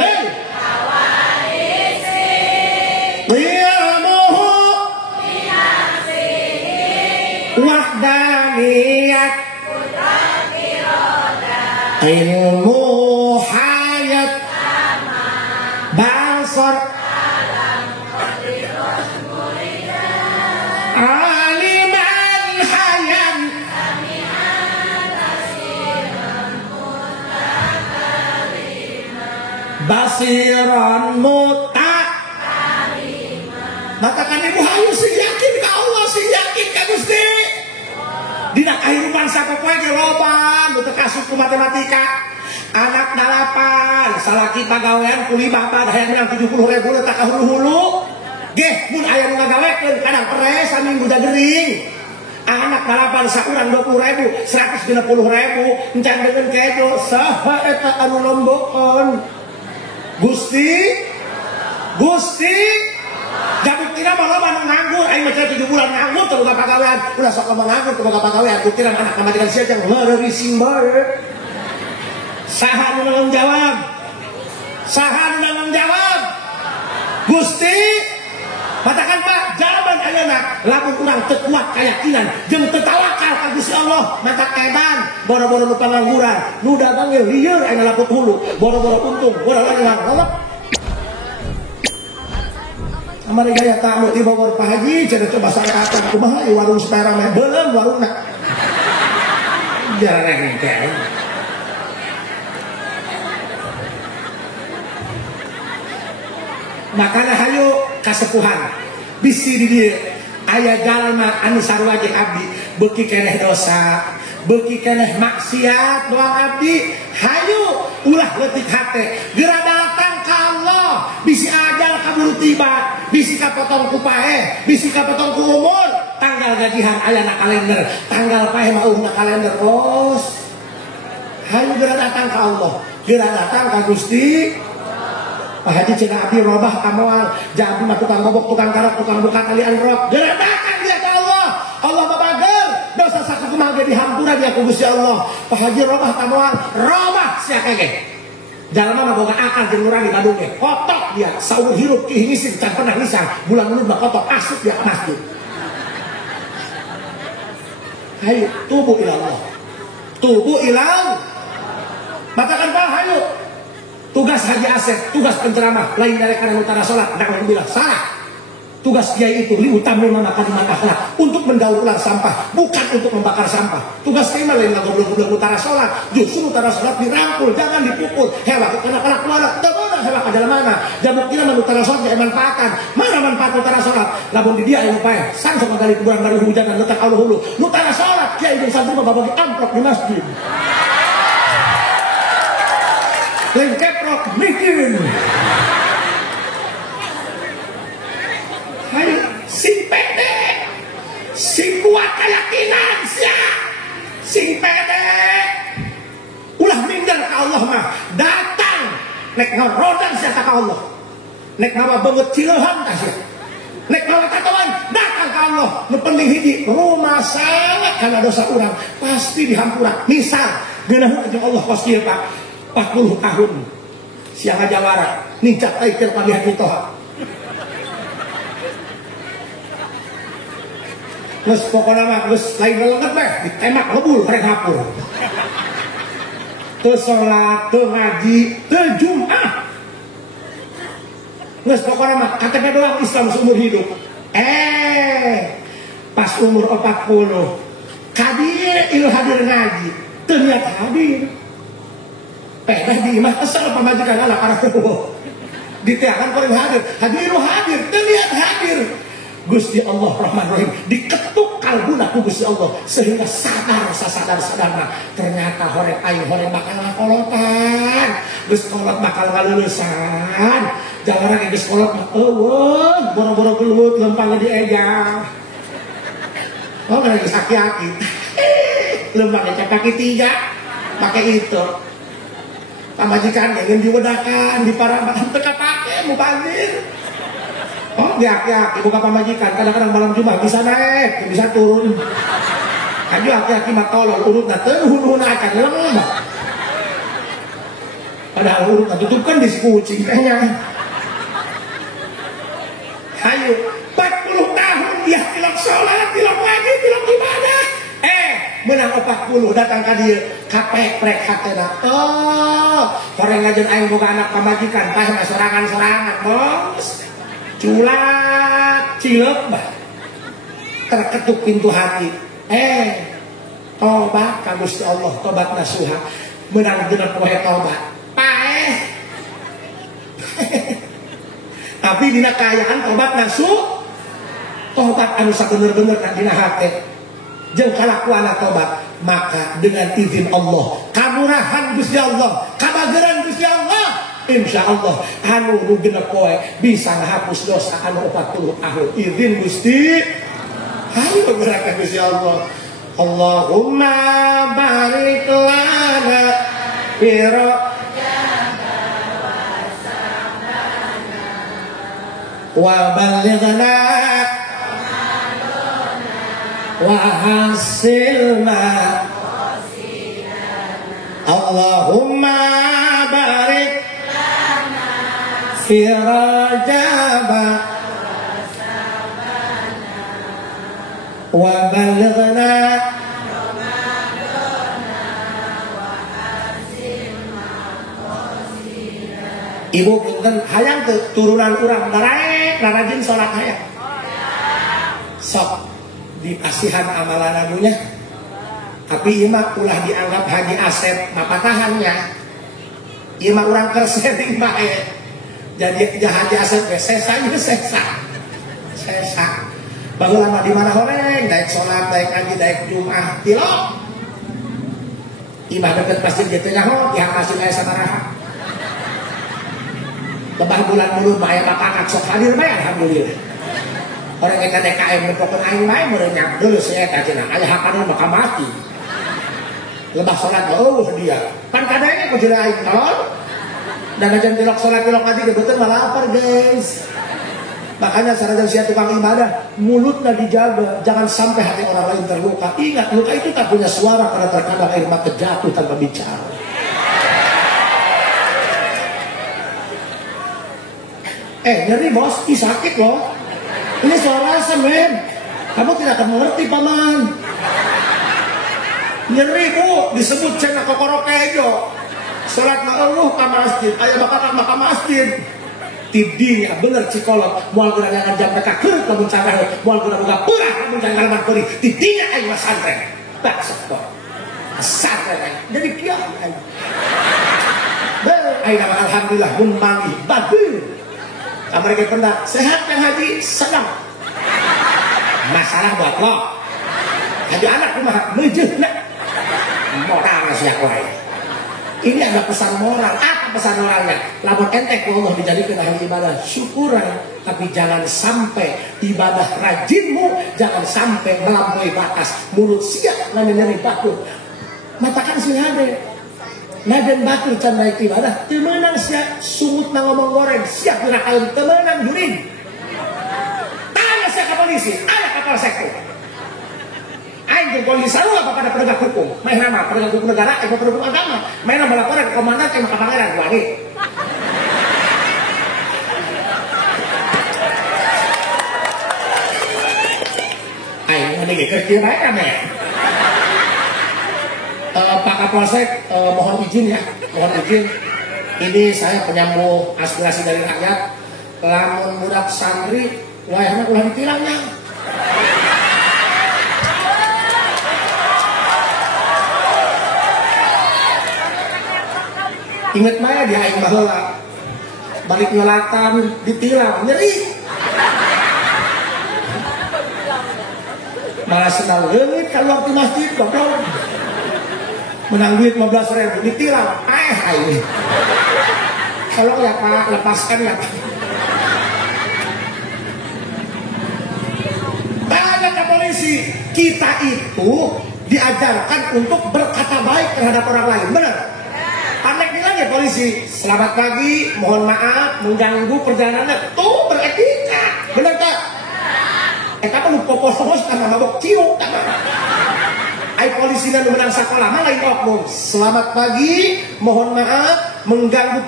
qiyamuhu wahdaniyat ilmu hayat basar aliman hayat basiran muta maka kan ibu hayu sing yakin ka Allah sing yakin ka Gusti dina kehidupan siapa poe ge loba nu teu kasut ku matematika. Anak 8 salaki pagawean ku 5 bad hayang menang 70.000 teh ka hulu-hulu. Ge mun aya nu ngagawekeun kadang peres saminggu da gering. Anak 8 saurang 20.000 160.000 encan dengan kedo saha eta anu lombokon. Gusti jabuktina mah loba nu nganggur aing mah 7 bulan nganggur teu boga pagawean ulah sok loba nganggur teu boga pagawean buktina anak pamajikan sia jeung leureusing bae. Saha nu nanggung jawab? Gusti katakan Pak, jawaban ayeuna lamun urang teu kuat keyakinan jeung teu tawakal ka Gusti Allah, mata edan boro-boro nu pangangguran, nu dagang ge lieur aya laput hulu, boro-boro untung, boro-boro ngalap. Amari gaya tamu di Bogor Pak Haji, cenah coba sarakan kumaha ieu warung sepera mah beuleum warungna. Jarang teh. Makanya hayu kasepuhan bisi di dieu aya jalma anu sarua jeung abdi beuki keneh dosa beuki keneh maksiat doang abdi hayu ulah leutik hate geura datang ka Allah bisi ajal kaburu tiba bisi kapotong ku paeh bisi kapotong ku umur tanggal gajihan aya na kalender tanggal paeh mah na kalender bos hayu geura datang ka Allah geura datang ka Gusti Pak Haji cenah abdi robah kamoal jadi mah tukang bobok tukang karok tukang buka kalian rok geradakan dia ke Allah babager dosa sakumaha ge dihampura dia ku Gusti Allah Pak Haji robah kamoal robah sia kege jalma mah boga akal jeung nurani Bandung ge kotok dia saur hirup kihingsing can pernah lisan bulan mulud mah kotok asup dia ke masjid. Hayu tubuh ilang matakan Pak hayu tugas Haji Asep, tugas penceramah lain dari karena utara sholat, nak bilang salah. Tugas kiai itu liutami mana kalimat akhlak untuk mendaur ulang sampah, bukan untuk membakar sampah. Tugas kiai lain nggak goblok-goblok utara sholat, justru utara sholat dirangkul, jangan dipukul. Helah, anak-anak keluarga, tidak helah ke dalam mana? Jabuk kira utara sholat dimanfaatkan. Mana manfaat utara sholat? Lamun di dia yang upaya, sang sama kali kuburan baru hujan dan letak Allah hulu. Utara sholat, kiai dan santri bagi amplop di masjid. Lengkeprok bikin. Hai, sing pede, sing kuat keyakinan siap, sing pede. Ulah minder ke Allah mah datang, nek ngarodan siapa ke Allah, nek ngawa banget cileuhan kasih, nek ngawa tatawan datang ke Allah. Nu penting hiji rumah salah karena dosa orang pasti dihampura. Misal geunah jeung Allah kos kieu Pak. 40 tahun siang aja wara nincak taikir palihan mitoha terus pokoknya mah terus lain lelet mah ditembak ngebul rek hapur terus sholat terus ngaji terus Jum'ah terus pokoknya mah KTP doang Islam seumur hidup pas umur 40 kadir ilu hadir ngaji ternyata hadir pedah di imah asal pamajikan ala para ditiakan paling hadir terlihat hadir Gusti Allah Rahman Rahim diketuk kalbuna ku Gusti Allah sehingga sadar ternyata horeng aing horeng bakal ngakolotan geus kolot bakal ngaleulesan jangan geus kolot mah eueuh boro-boro gelut lempang di eja oh geus aki-aki lempang di kaki 3 pakai itu pamajikan ingin diwedakan di paraman teka pake mau banjir oh aki-aki buka pamajikan kadang-kadang malam Jumat bisa naik bisa turun aja aki-aki mah tolol urutna teu hun-hun akan lembah padahal urutna tutupkan di kucing nya ayo 40 tahun dia tilok sholat tilok ngaji tilok ibadah menang 40 datang ka dieu kapeprek hatena horeng ngajen aing boga anak pamajikan tah mah sorangan-sorangan bos culat cileuk bah terketuk pintu hati tobat ka Gusti Allah tobat nasuha menang dina poe tobat paeh tapi dina kaayaan tobat nasuh tobat anu sabener-bener dina hate jeung kalakuan tobat, maka dengan izin Allah, kamurahan Gusti Allah, kabageran Gusti Allah, insya Allah anu nu genep poe bisa ngahapus dosa anu 40 tahun. Izin Gusti. Ayo gerakan Gusti Allah. Allahumma barik lana fi wa balighna wa hasilna. Allahumma barik fi Rajab wa balighna Ibu punten hayang ke turunan urang daraek rajin salat hayang. Sok dikasihan amalan anunya. Tapi imah ulah dianggap Haji Asep mapatahannya. Imah urang kersering bae. Jadi Haji Asep sesa. Baheula mah di mana horeng daek salat, daek ngaji, daek Jumat, tilok. Imah deket masjid kitu nya ho, yang masjid aya sabaraha. Lebah bulan mulut mah aya bapak sok hadir bae alhamdulillah. Orang eta DKM nepokon aing bae meureun nya deuleu saya eta cenah aya hakanna maka mati. Lebah salat dia. Pan kadanya ku jeung aing tol. Dan ajan tilok salat tilok ngaji kebetulan malah lapar guys. Makanya sareng sia tukang ibadah, mulutnya dijaga, jangan sampai hati orang lain terluka. Ingat, luka itu tak punya suara karena terkadang air mata jatuh tanpa bicara. Nyeri bos, sakit loh. Ini suara asam men. Kamu tidak akan mengerti paman. Nyeri bu, disebut cina kokoro kejo. Salat na Allah ke masjid, ayah bakal ke masjid. Tidinya bener psikolog, mual guna jangan jam mereka keur lamun cara, mual guna buka purah lamun jangan kalaman kuri. Tidinya ayah santren. Tak sepot. Santren. Jadi kiam ayah. Ayah alhamdulillah mun manggih bagus. Mereka pernah sehat yang haji sedang masalah buat lo haji anak rumah mejeh moral siap wae. Ini ada pesan moral. Apa pesan moralnya? Lamun ente ku Allah dijadikan ahli ibadah syukuran, tapi jangan sampai ibadah rajinmu jangan sampai melampaui batas. Mulut siap nyeri batur matakan si hade Naden batur can naik ibadah, temenang siap sungut na ngomong goreng, siap dirakaun temenang juring. Tanya siap ke polisi, ayah kapal sektor. Aing jeung polisi sarua apa pada penegak hukum. Main nama penegak hukum negara, penegak hukum agama. Main nama laporan ke komandan ke Pangeran Wani. Aing ngene kerja bae kan ya. Pak Kapolsek mohon izin ya, mohon izin. Ini saya penyambung aspirasi dari rakyat. Lamun budak santri, wayahna ulah ditilangnya. Ingat maya dia aing baheula. Balik nyolatan ditilang, nyeri. Malah senang leungit kalau di masjid goblok. Menang duit 15.000 ditilang, ini. Kalau ya Pak lepaskan ya. Tanya ke polisi, kita itu diajarkan untuk berkata baik terhadap orang lain, benar? Pandai bilang ya polisi, selamat pagi, mohon maaf mengganggu perjalanan, tuh beretika, benar tak? Kapan lu popos-popos karena mabok cium, ai polisi dan menang sekolah malah lain oknum. Selamat pagi, mohon maaf mengganggu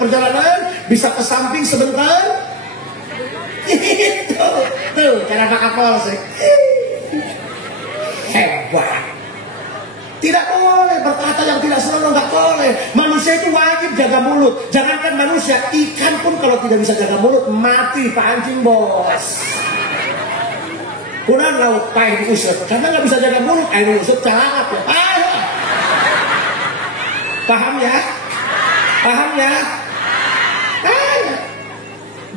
perjalanan, bisa ke samping sebentar. Itu tuh cara Pak Kapolsek. Hebat. Tidak boleh berkata yang tidak senonoh, nggak boleh. Manusia itu wajib jaga mulut. Jangankan manusia, ikan pun kalau tidak bisa jaga mulut mati Pak anjing bos. Kurang laut paeh diusut karena nggak bisa jaga mulut, air diusut calangap ya. Paham ya? Paham ya?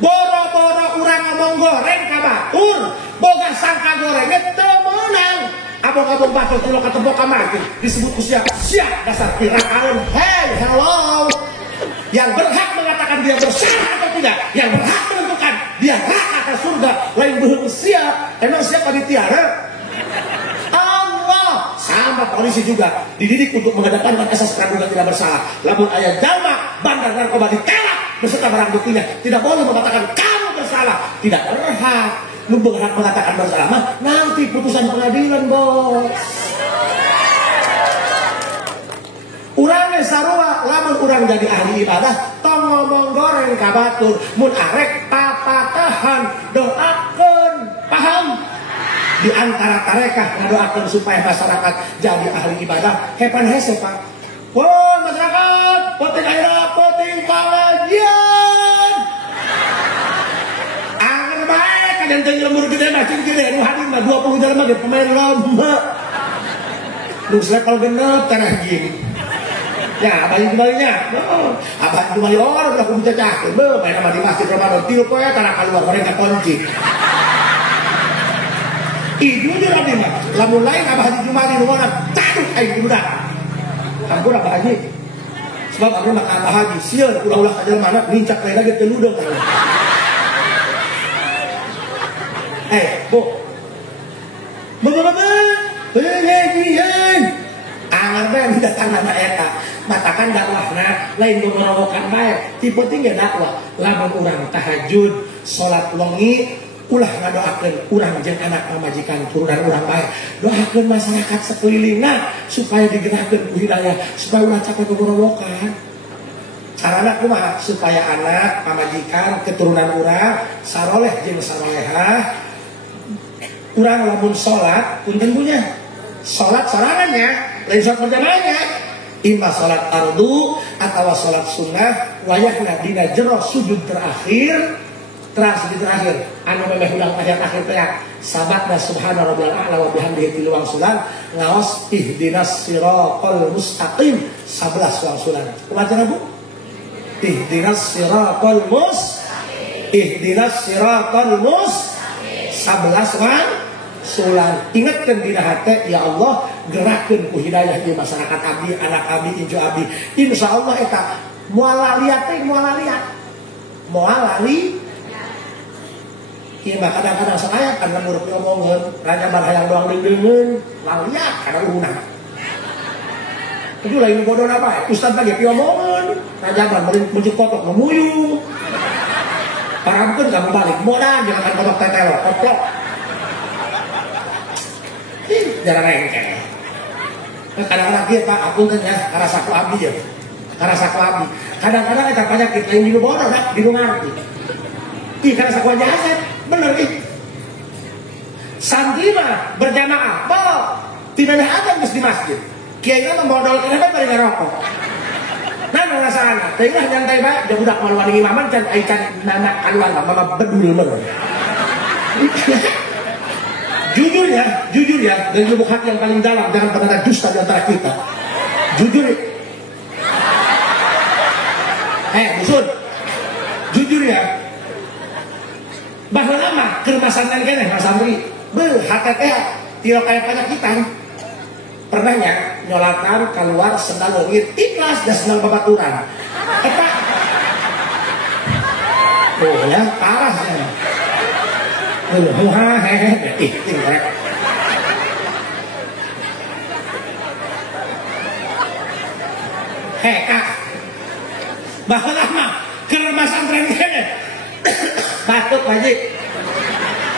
Boro-boro urang ngomong goreng ka batur, boga sangka gorengnya teu meunang. abang-abang bakal kalau ketemu kamar disebut usia siap dasar piraan. Hey, hello. Yang berhak mengatakan dia bersalah atau tidak, yang berhak menentukan dia hak atas surga lain belum siap. Emang siapa ditiara? Allah. Sama polisi juga dididik untuk mengedepankan asas praduga tidak bersalah. Lamun ayat jalma bandar narkoba ditelak beserta barang buktinya, tidak boleh mengatakan kamu bersalah. Tidak berhak. Lu berhak mengatakan bersalah mah nanti putusan pengadilan, bos. Urang sarua lamun urang jadi ahli ibadah tong ngomong goreng ka batur mun arek papatahan doakeun, paham? Di antara tarekah ngadoakeun supaya masyarakat jadi ahli ibadah hepan hese Pak. Wah masyarakat penting ayeuna penting pengajian. Angger bae kaden teh lembur gede mah cing gede nu hadir mah 20 jelema ge pemain lomba. Nu level genep tanah gini. Ya, abah kembalinya. Abah kembali orang udah kumpul cacak. Main sama di masjid Ramadan. Tiup ya tanah keluar mereka kunci. Jujur abdi mah. Lamun lain abah haji Jumali nu mana? Taduh aing budak. Campur abah haji. Sebab abdi mah abah haji sieun ulah-ulah ka jelema mana lincak lain lagi teu ludeng. Bu. Pengajian. Angan bae datang nama eta. Matakan dakwahna lain ngorowokan bae. Tipe tinggi dakwah. Lamun urang tahajud, salat wengi, ulah ngadoakeun urang jeung anak pamajikan turunan urang bae. Doakeun masyarakat sekelilingna supaya digerakkeun ku hidayah, supaya urang capai ngorowokan. Carana kumaha supaya anak pamajikan keturunan urang saroleh jeung sarolehah. Urang lamun salat punten punya. Salat sorangannya, lain salat berjamaahnya. Imma salat fardu atau salat sunnah wayahna dina jero sujud terakhir anu memeh ulang ayat akhir teh sabaqna subhana rabbiyal a'la wa bihamdihi tiluang sulan ngaos ihdinas siratal mustaqim 11 wangsulan. Kumaha Bu? Ihdinas siratal mustaqim 11 wang sulan. Ingatkan dina hate ya Allah gerakkeun ku hidayah di masyarakat abdi, anak abdi, injo abdi. Insyaallah eta moal liat teh moal lali. Ieu mah kadang-kadang sakaya kan lamun ngomongkeun raja barhayang doang deungeun laliat kana uruna. Itu lain bodoh apa? Ustaz lagi ngomongkeun raja bar meunjuk kotok memuyu. Paramkeun kamu balik modal jangan kotok tetelo koplok. Jarang engkel. Kadang-kadang dia Pak, aku kan ya, karena saku abdi ya. Kadang-kadang kita penyakit lain di bodoh kan, di ngerti. Karena saku aja aset, bener ih. Santri mah berjamaah, tidak ada adan di masjid. Kiainya membodol kenapa bari ngerokok. Nah, rasana, teuing nyantai bae, jeung budak maluan imaman can anak kaluan mama bedul meureun. Jujur ya, dari lubuk hati yang paling dalam, jangan pernah ada dusta di antara kita. Jujur. Musun. Jujur ya. Bahwa lama kermasan dan kene Mas Amri. HTT tidak kayak penyakitan. Pernahnya nyolatan keluar sendal leungit ikhlas dan sendal babaturan. Eta. Ya, parah ya. Kak bahkan lama keremasan tren kene batuk lagi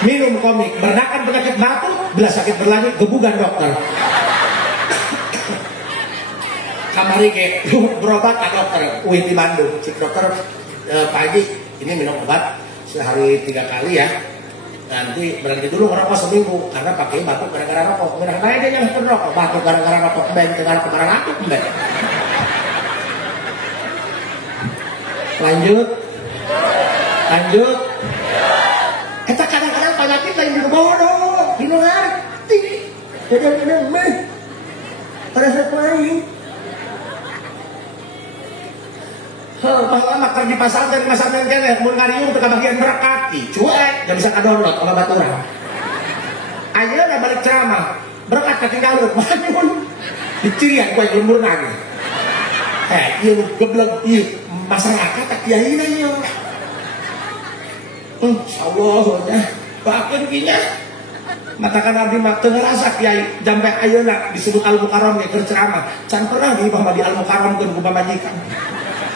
minum komik berdakan penyakit batuk belas sakit berlanjut gebugan dokter kamari ke berobat ke dokter UIN di Bandung cik dokter pagi ini minum obat sehari 3 kali ya. Nanti berhenti dulu ngerokok seminggu karena pakai batuk gara-gara rokok. Benar baik dia yang rokok batuk gara-gara rokok ben gara-gara kemarin aku ben. Lanjut. Kita kadang-kadang penyakit lain di bodoh, di ngerti. Kadang-kadang meh. Pada saat lain. Bahwa makar di pasar dan masyarakat kene mun ngariung teu bagian berakati cuek enggak bisa ka-download kalau baturan ayeuna balik ceramah berangkat ke tinggal manyun dicirian kue lembur nangis iya geblek iya masyarakat tak kiai nanya insyaallah ya bahkan kinya matakan abdi mah teu ngarasa kiai jampe ayeuna disebut Al-Mukarram ge keur ceramah can pernah di Imam di Al-Mukarram keun ku pamajikan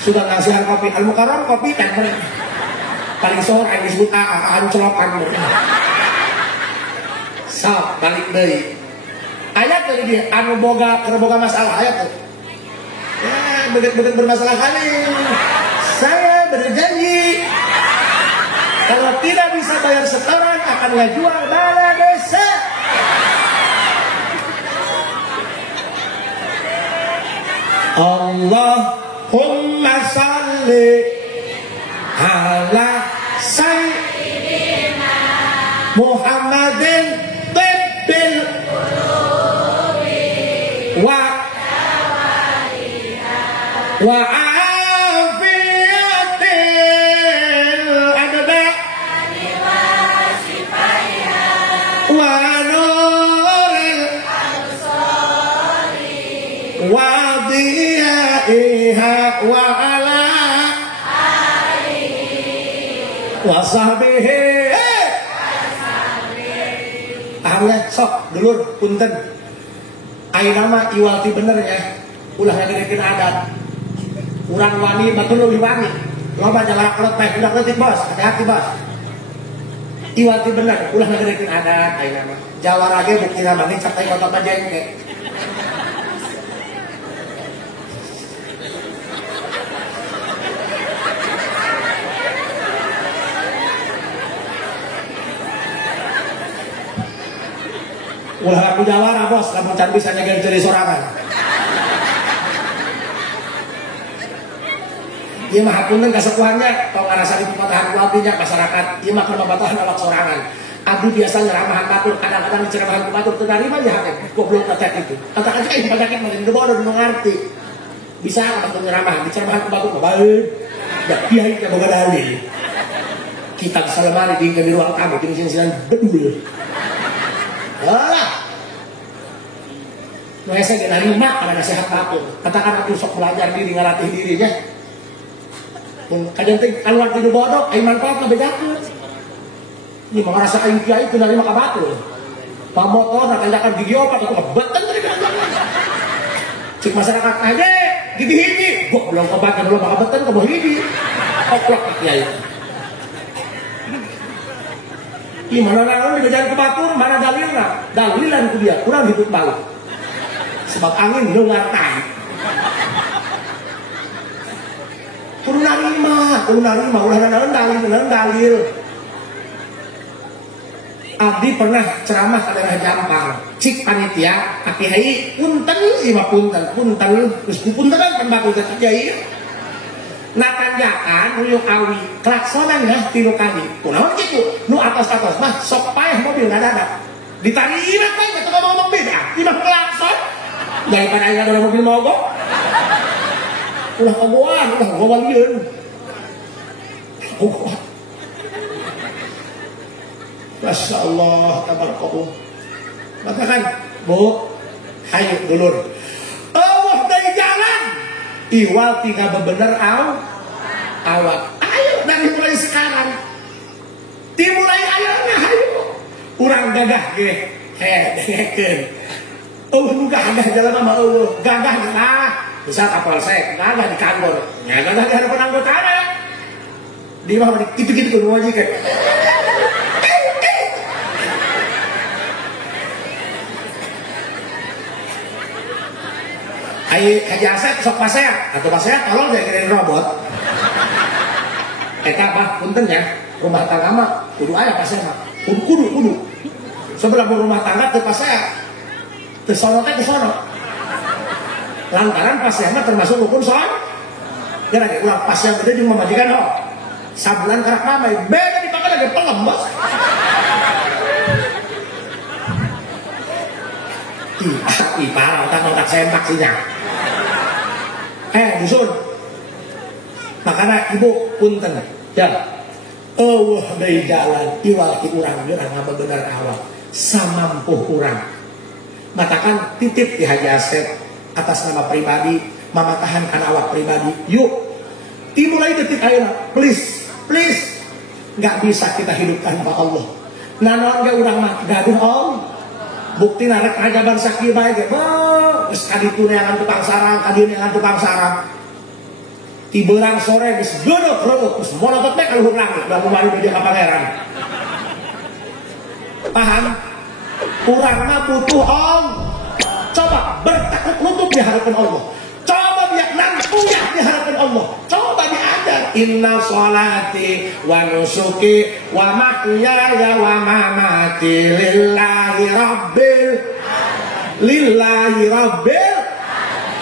sudah ngasihan kopi Al-Mukarram kopi kan paling sohor aya disebut ancelokan so balik deui ayat tadi dia anu boga keur boga masalah ayat teh ya begitu bermasalah kali saya berjanji kalau tidak bisa bayar setoran akan ngejual balai desa. Allahumma salli ala sayyidina Muhammadin tibbil wa wa ala wa sahbihi ahlah sok dulur punten ayeuna mah iwalti bener ya ulah ngagedekeun adat urang wani batur leuwih wani loba jalan kolot teh udah leutik bos hati-hati bos iwalti bener ulah ngagedekeun adat ayeuna mah jawara ge buktina mah cak teh kotot jengke ulah aku jawara bos, kamu can bisa nyegel jadi sorangan. Ieu mah hapunten kasepuhannya, tong ngarasa di pematahan kualtinya masyarakat, ieu mah keur mabatahan awak sorangan. Abdi biasa nyeramahan batur, kadang-kadang diceramahan ku batur teu narima ya hate, goblok katek itu. Kata aja penyakit mah geus bodoh nu ngarti. Bisa ka batur nyeramahan, diceramahan ku batur mah bae. Da kiai teh boga dalil. Kitab salemari di ruang tamu, di sini bedul. Alah, nggak saya gak nerima pada nasihat batur. Katakan aku sok belajar diri ngalatih dirinya. Kadang teh keluar tidur bodoh, ayo manfaat lebih bedakeun. Ini mau ngerasa aing kiai itu nerima ka batur. Pamotor nak kandakan video apa itu beten tadi kan. Cik masyarakat aja gigi hiji, gua belum kebakan belum ka beten ka hiji. Oplok kiai. Ih mana naon di jalan ke batur, mana dalilna? Dalilan ku dia, kurang hidup balik. Sebab angin dengar tai. Kudu narima, ulah naon dalil. Abdi pernah ceramah ka daerah Jampang, cik panitia, aki hai punten ieu mah punten, geus puntenan kan bakul teh kiai. Natanjakan uyuk awi klaksonan ya tilu kali kunaon gitu nu atas-atas mah sok payah mobil ngadadak ditarima kan itu ngomong beda timah klakson daripada aya ada mobil mogok ulah kagoan ulah ngawalieun Masya Allah tabarakallah maka kan bu hayu dulur Allah dari jalan iwal tinggal bebener awak ayo dari mulai sekarang dimulai ayeuna ayo urang gagah ge dengekeun nu gagah jalan sama Allah gagah lah misal kapolsek gagah di kantor nya gagah di hadapan anggotana di mah gitu-gitu kudu wajib kan Haji Asep sok paseak atau paseak tolong jagain robot eta bah punten ya rumah tangga mah kudu aya paseak kudu sebelah rumah tangga teu paseak teu sono teh teu sono lantaran paseak mah termasuk rukun soal gara-gara ulah paseak gede jeung mamajikan sabulan karak mamai beda dipakai lagi pelem bos parah otak sempak sinya dusun makanya ibu punten ya Allah dari jalan iwal ki urang geurang bener awak samampuh urang matakan titip di Haji Asep atas nama pribadi, mamatahan kana awak pribadi. Yuk, dimulai detik ayeuna, please, nggak bisa kita hidup tanpa Allah. Nanon ge urang mah gaduh om. Bukti narek ngajaban sakieu bae ge, geus kaditu neangan tukang sarang, kadieu neangan tukang sarang. Ti beurang sore geus geudeuh-geudeuh geus molotot teh ka luhur langit, da kumari dia ka pangeran. Paham? Urang mah butuh om. Coba bertakuk lutut di hadapan Allah. Coba biar nantunya di hadapan Allah. Coba diajar. Inna sholati wa nusuki wa mahyaya wa mamati lillahi rabbil.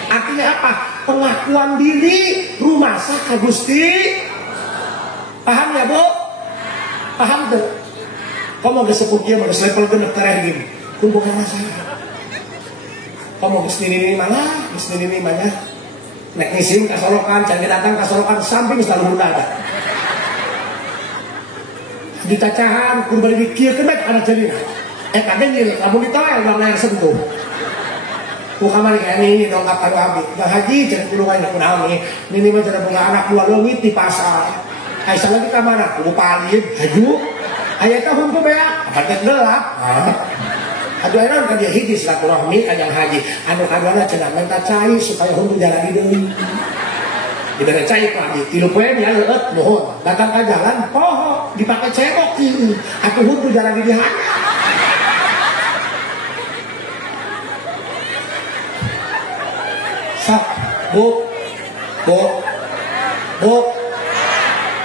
Artinya apa? Pengakuan diri rumah sah Gusti. Paham ya Bu? Paham tuh? Kamu gak sepuluh dia, gak level genep terakhir gini. Kumpulkan masalah. Kamu geus ini mana? Geus ini mana? Nek ngisim kasolokan, canggih datang kasolokan samping selalu ada. Ditacahan, kurbali dikir kemek ada jadi. Kadang ini, kamu ditoel bang yang sentuh. Bukan mali kayak ini dongkap kado habis. Bang Haji jadi pulungan yang kenal nih. Ini mah jadi punya anak dua lewit di pasar. Aisyah lagi ke mana? Kudu palin, haju. Ayah kau hukum beak, apa gelap? Aduh enak kan dia hiji silaturahmi kajang haji. Anu kadana cenah minta cai supaya hukum jalan deui. Dibere cai ku abdi. Tilu poe nya leueut mohon. Datang ka jalan poho dipake cebok ieu. Atuh hukum jalan di dieu. Sak, Bu.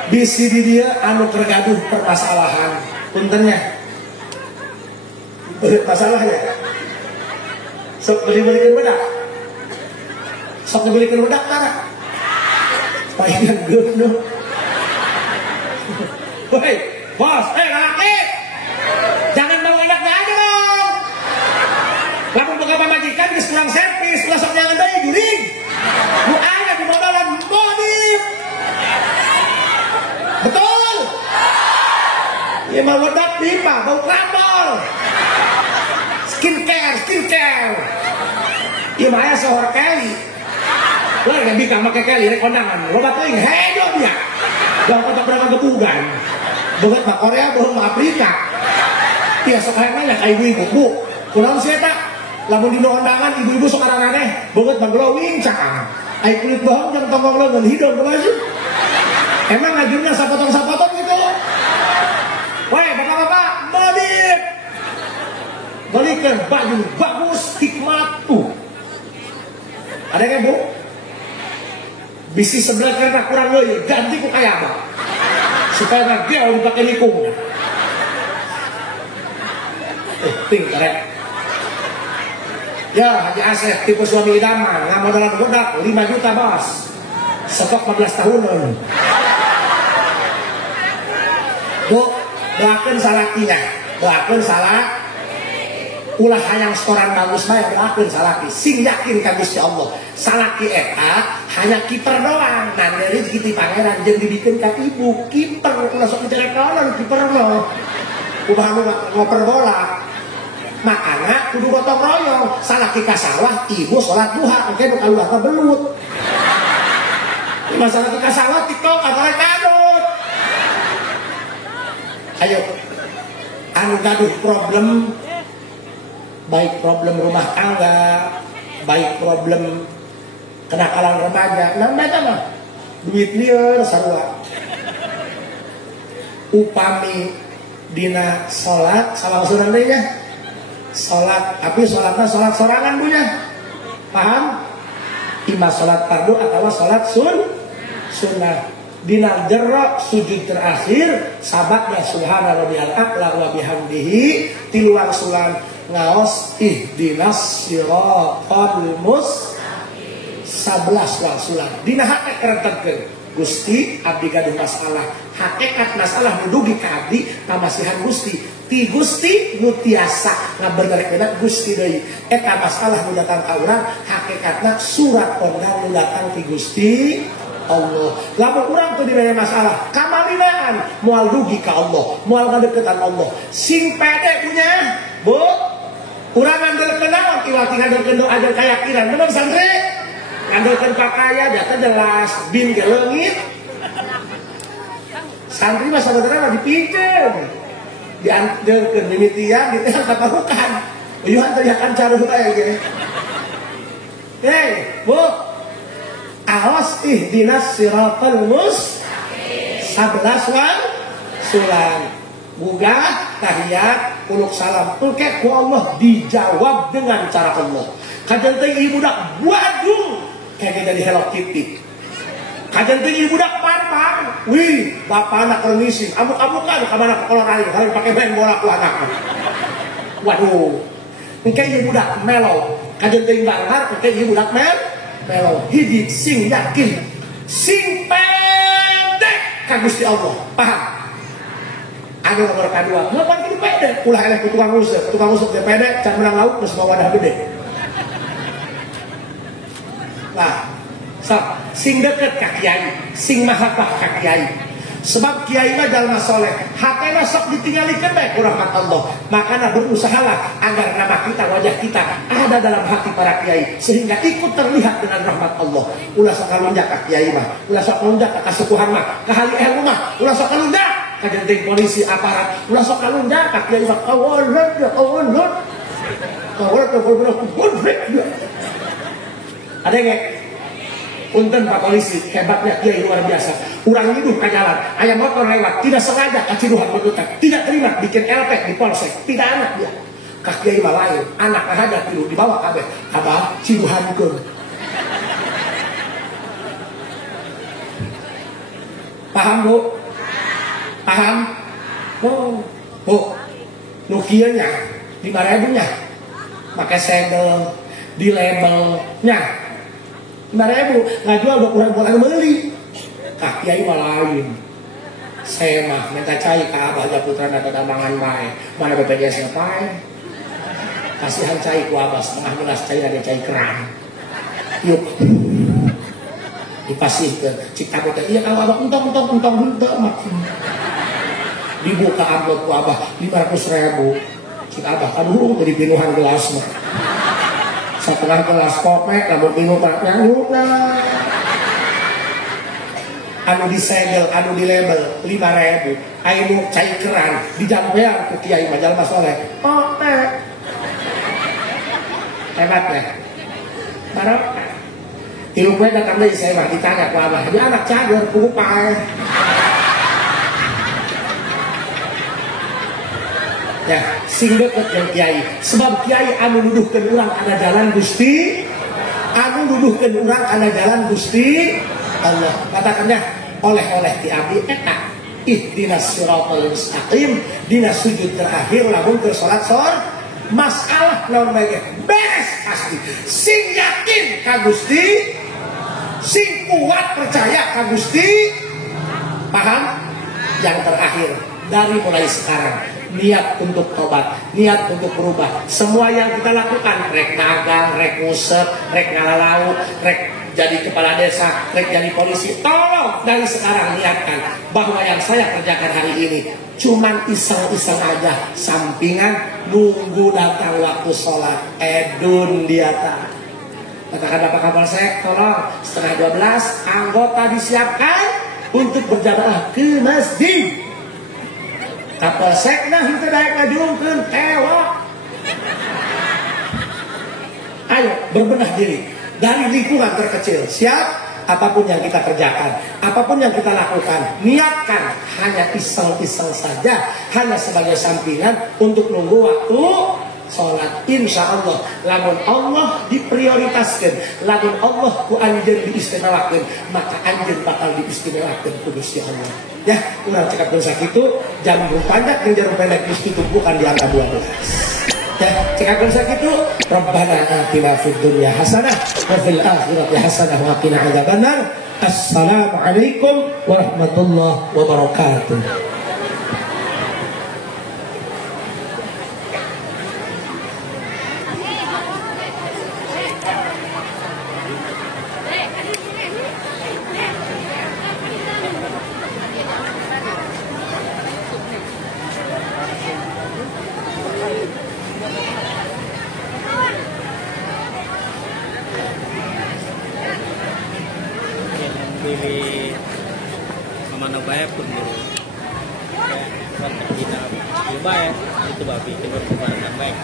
Bisi di dia anu tergaduh permasalahan. Puntennya. Masalahnya. Sok beli-belikan bedak. Sok belikan bedak mana? Palingan gunung. Woi, bos, laki. Jangan bawa anaknya aja dong. Lamun boga pamajikan geus kurang servis, sok jangan deui juring. Bu aya di modalan mobil. Betul. Ya mau bedak pipa, bau krambol. Skincare. Iya mah aya sohor kali. Lah gak bisa make kali rek kondangan. Loba teuing hejo dia. Dong kotak berangkat gepugan. Beungeut mah Korea, beungeut mah Afrika. Iya sok hayang nanya ka ibu-ibu, Bu. Kunaon sia eta? Lamun dina kondangan ibu-ibu sok aranganeh, beungeut mah glowing cakang. Ai kulit bohong jeung tonggong leungeun hidung kumaha. Emang ngajurnya sapotong-sapotong gitu. Woi, bapak-bapak, modif. Balikan baju bagus, hikmat tuh. Ada kan Bu? Bisi sebelah kereta kurang loyo, ganti ku kayak apa? Supaya nggak gel dipakai nikungnya. Karek. Ya, Haji Asep tipe suami idaman, nggak modalan budak 5 juta bos. Stok 14 tahunan. Bu, doakan salakinya, doakan salah. Ulah hayang skoran bagus bae doakeun salaki sing yakin ka Gusti Allah. Salaki eta hanya kiper doang. Nah dari kitu pangeran jeung dibikeun ka ibu kiper ulah sok diteleponan kiperna. Ubah ngoper bola. Makana kudu gotong royong. Salaki ka sawah, ibu salat duha, engke nu kaluar ka belut. Masalah ka sawah TikTok antara kadut. Ayo. Anu gaduh problem baik problem rumah tangga, baik problem kenakalan remaja, nah mereka mah duit liar sarua. Upami dina sholat sama sunan nya, sholat tapi sholatnya sholat sorangan punya, paham? Ima sholat fardu atau sholat sunnah. Dina jero sujud terakhir sabaknya subhana rabbiyal a'la wa bihamdihi tiluan sulan ngaos ihdinas siratal mustaqim 11 wangsulan dina hake kerentegkeun Gusti abdi gaduh masalah hakikat masalah nudugi ka abdi pamasihan Gusti ti Gusti nu tiasa ngaberdarekeun Gusti deui eta masalah nu datang ka urang hakikatna surat kondang nu datang ti Gusti Allah. Lamun urang teu dibere masalah kamalinaan moal dugi ka Allah moal ngadeukeutan Allah sing pede punya Bu urang ngandel kenaon iwal tinggal doa ajar keyakinan. Benar santri? Ngandalkan pakaian, data jelas, bin ke langit. Santri mah sebenarnya dipikir, diantarkan dimitian, ditengah taparukan. Uyuhan teriakan cara supaya gini. Hei, bu, awas ihdinas siratal mustaqim. 11 wan sulam. Buga tahiyat uluk salam tulke ku Allah dijawab dengan cara Allah. Kajen teh ibu dak buadung kayak jadi Hello Kitty. Kajen teh ibu dak parpar. Wih, bapak anak remisi. Amuk-amukan ka mana kolor air, harus pakai main bola ku anak. Waduh. Engke ibu dak melo. Kajen teh banggar, engke ibu dak melo. Hiji sing yakin, sing pendek ka Gusti Allah. Paham? Anu nomor kedua, ngapain itu pede? Ulah eleh ke tukang rusuk dia pede, can menang laut terus bawa wadah gede. Nah, sing deket ka kiai, sing mahabbah ka kiai. Sebab kiai mah jalma soleh, hatena sok ditinggalikeun bae ku rahmat Allah. Makana berusahalah agar nama kita, wajah kita ada dalam hati para kiai sehingga ikut terlihat dengan rahmat Allah. Ulah sok kalunjak ka kiai mah, ulah sok kalunjak ka kasukuhan mah, ka hali ilmu mah, ulah sok kalunjak kajenting polisi aparat, ulah sok kalunjak ka kiai mah, awalot. Ada nggak? Punten Pak Polisi, hebatnya kiai luar biasa. Urang hidup ke jalan, ayam motor lewat, tidak sengaja kaciduhan berutak, tidak terima bikin LP di polsek, tidak anak dia. Kak kiai mah lain, anak ada tilu dibawa kabeh, abah ciduhankeun. Paham bu? Paham? Oh, bu, nukianya 5.000 nya, pakai segel, di labelnya. 5.000 ngajual 20.000 beli. Kak kiai mah lain. Saya mah minta cai ka abah aja putra nada damangan bae. Mana BPJS nya pae. Kasihan cai ku abah setengah gelas cai ada cai keran. Yuk. Dipasihkeun. Cik tamu teh iya kalau abah entong henteu mah. Dibuka amplop ku abah 500.000. Cik abah aduh teu dipinuhan gelas mah. Setengah gelas kopi, namun bingung nyanguk lah. Anu disegel, anu di label 5.000. Ainu cai keran, dijampean ke kiai majal mas soleh. Oh teh, hebat ya. Barang, ilmu gue datang dari saya mah ditanya ke abah, dia anak cager, kupai. Ya, sing deket yang kiai. Sebab kiai anu nuduhkeun urang kana jalan Gusti, anu nuduhkeun urang kana jalan Gusti Allah. Katakannya oleh-oleh ti abdi eta ihdinas siratal mustaqim dina sujud terakhir lamun keur salat masalah lawan bae beres pasti. Sing yakin ka Gusti, sing kuat percaya ka Gusti. Paham? Yang terakhir dari mulai sekarang niat untuk tobat, niat untuk berubah. Semua yang kita lakukan, rek dagang, rek ngusep, rek ngalalau, rek jadi kepala desa, rek jadi polisi, tolong dari sekarang niatkan bahwa yang saya kerjakan hari ini cuman iseng-iseng aja, sampingan nunggu datang waktu sholat. Edun dia tak. Katakan Bapak Kapolsek, tolong 11:30 anggota disiapkan untuk berjamaah ke masjid. Kapolsek nah itu daek ngajungkeun tewak. Ayo berbenah diri dari lingkungan terkecil. Siap? Apapun yang kita kerjakan, apapun yang kita lakukan, niatkan hanya iseng-iseng saja, hanya sebagai sampingan untuk nunggu waktu sholat. Insya Allah lamun Allah diprioritaskan, lamun Allah ku anjeun diistimewakeun, maka anjeun bakal diistimewakeun ku Gusti Allah. Ya, urang cekap dosa kitu, jambung panjang jeung jarum pendek geus ditumpukan di angka 12. Ya, cekap dosa kitu, Rabbana atina fid dunya hasanah wa fil akhirati hasanah wa qina adzabannar. Assalamualaikum warahmatullahi wabarakatuh. pilih mana baik pun dulu kontak kita lebih baik itu babi itu berkebaran baik